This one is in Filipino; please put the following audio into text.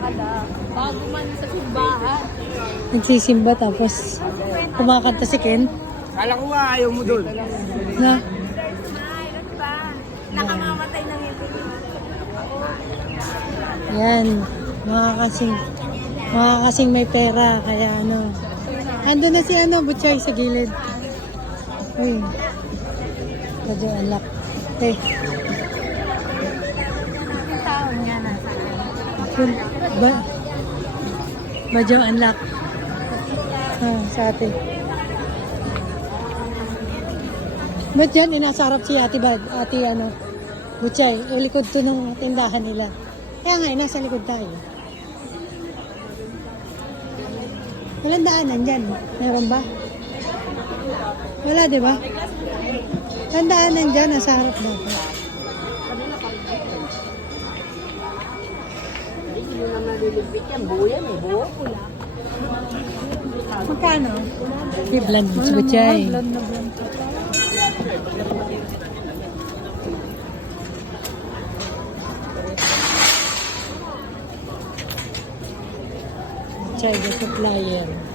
Bago man sa simbahan. Nagsisimba tapos kumakanta si Ken. Kala ko nga ayaw mo doon. Na, Ano ba? Nakamamatay ng ngipin. yan. Mga kasing may pera. Kaya ano. Ando na si Butchay sa gilid. Uy. Medyo unlock. Okay. Yung taon niya nasa Medyo unlock. Sa atin. Ba't dyan, inasarap si ate Butchay, likod to ng tindahan nila. Kaya nga, nasa likod tayo. Walang daanan dyan. Meron ba? Wala, di ba? Walang daanan dyan, nasa harap dapat. Hindi mo naman nilibit yan. Buo yan eh. Buo. Magkano? Blend si Butchay. Blond na blond. Butchay, the supplier.